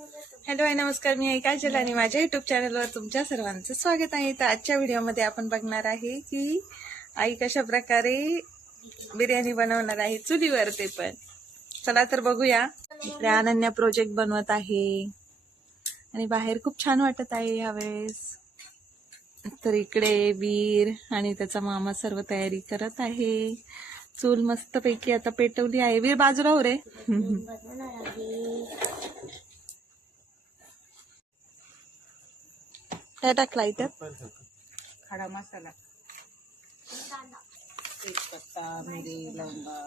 Hello नमस्कार, मी काजल आणि माझ्या युट्यूब चॅनलवर तुमच्या सर्वांचं स्वागत आहे. तर आजच्या व्हिडिओमध्ये आपण बघणार आहे की आई कशा प्रकारे बिर्याणी बनवणार आहे चुलीवर, ते पण. चला तर बघूया. इकडे अनन्या प्रोजेक्ट बनवत आहे आणि बाहेर खूप छान वाटत आहे यावेळेस. तर इकडे वीर आणि त्याचा मामा सर्व तयारी करत आहे. चूल मस्त पैकी आता पेटवली आहे. वीर बाजूला हो रे. काय टाकला इथं? खडा मसाला, तेजपत्ता, मिरी, लवंगा,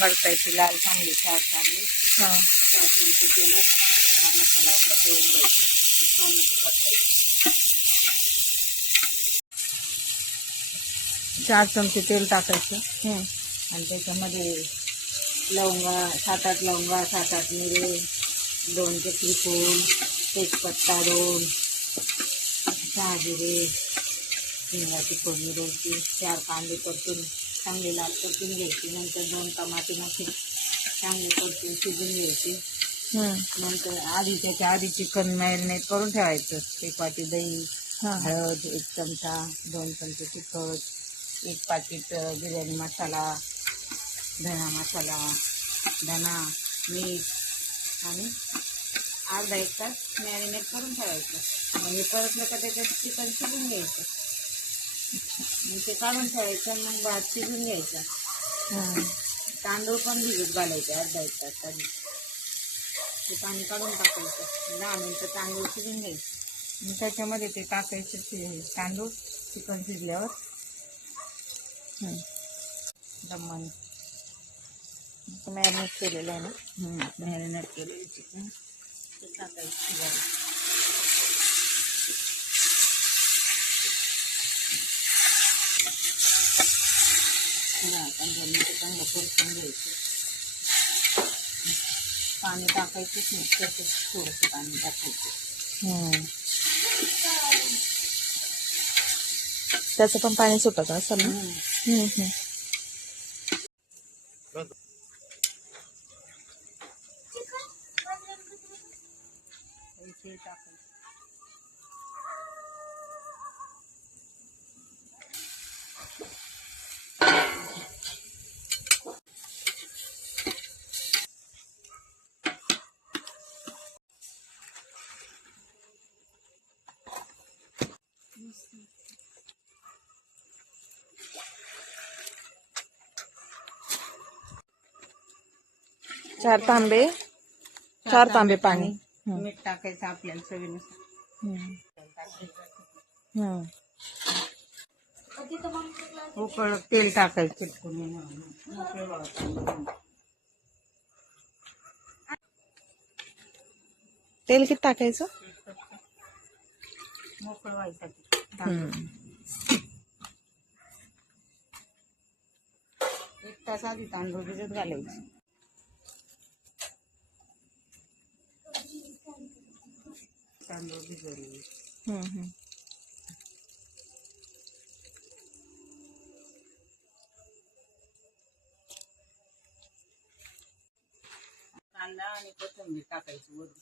परतायची लाल चांगली चार चांगली केलं. खडा मसाला आपला तळून घ्यायचा, टोमॅटो परतायची. 4 चमचे तेल टाकायचं आणि त्याच्यामध्ये लवंगा 7-8 लवंगा, 7-8 मिरी, 2 चक्री फूल, तेजपत्ता 2, शहाजिरे, हिंगाची फोडणी द्यायची. 4 कांदे परतून चांगले लाल परतून घ्यायची. नंतर 2 टमाटे मोठे चांगले परतून शिजून घ्यायचे. नंतर आधी चिकन मॅरिनेट करून ठेवायचं. 1 वाटी दही, हळद 1 चमचा, 2 चमचे तिखट, 1 पाकीट बिर्याणी मसाला, धना मसाला, धना, मीठ आणि अर्धा 1 तास मॅरिनेट करून ठेवायचं. म्हणजे परतलं का त्याच्यात चिकन शिजून घ्यायचं. मग ते काढून ठेवायचं. मग भात शिजून घ्यायचा. तांदूळ पण भिजत घालायचे अर्धा 1 तास आधी. ते पाणी काढून टाकायचं. 10 मिनिटं तांदूळ शिजून घ्यायचं. मग त्याच्यामध्ये ते टाकायचे तांदूळ चिकन शिजल्यावर. दमन मॅरिनेट केलेलं आहे ना. मॅरिनेट केलेलं चिकन ते टाकायचं शिजायला. चांगलं परतून घ्यायचं. पाणी टाकायचंच नाही, तसंच थोडंसं पाणी टाकायचं. त्याचं पण पाणी सुटत असेल ना. ते टाकायचं. 4 तांबे पाणी. मीठ टाकायचं आपल्याला चवीनुसार. उकळत तेल टाकायचं चिटकून. तेल किती टाकायचं? मोकळं व्हायसाठी. 1 तास आधी तांदूळ भिजत घालायचे. तांदूळ भिजवले. कांदा आणि कोथिंबीर टाकायची वरून.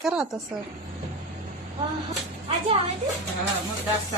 करा तसं. मग जास्त